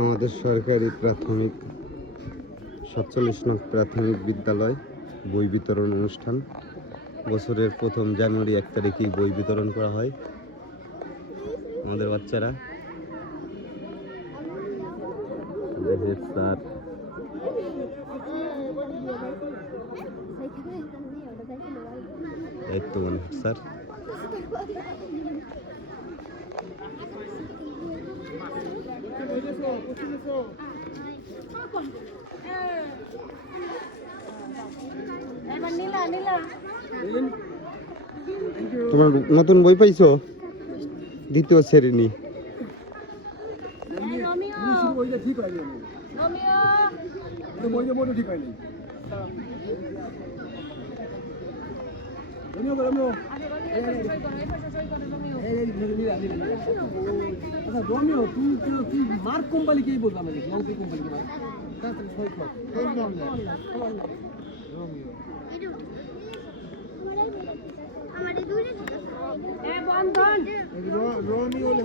আমাদের সরকারি প্রাথমিক ৪৭ নং প্রাথমিক বিদ্যালয় বই বিতরণ অনুষ্ঠান। বছরের প্রথম জানুয়ারি ১ তারিখেই বই বিতরণ করা হয়। আমাদের বাচ্চারা স্যার দায়িত্ববান স্যার তোমার নতুন বই পাইছো? দ্বিতীয় শ্রেণী। रोमियो तू मार्क कंपनी के ही बोल रहा मैं लॉन्ग कंपनी के बारे रोमियो हमारे दूर ए बंधन रोमियो ले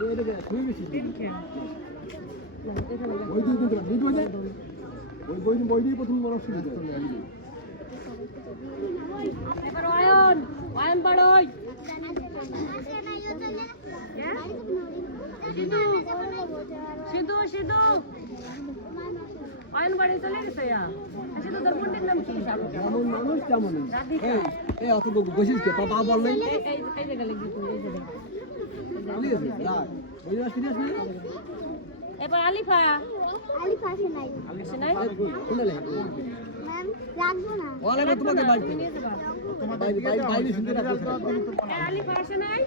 ये देखो कोई भी चीज ওই দুই দিন ধরে বুঝ যায় ওই দিয়ে প্রথম বড় সুবিধা এবার আয়ন বাড়ই সিধু সিধু আয়ন বাড়ি চলে গেছে সিধু তোর বোনের নাম কি? যেমন মানুষ তেমন এই অত বসিস কে বাবা বল নাই এই জায়গা লাগি এই জায়গা ওই না সিরিয়াস না এবার আলিফা আসে নাই শুনলে ম্যাম রাখবো না ওলা তোমাকে বাড়ি নিয়ে যাবা তোমার বাইরে শুনতে রাখো আলিফা আসে নাই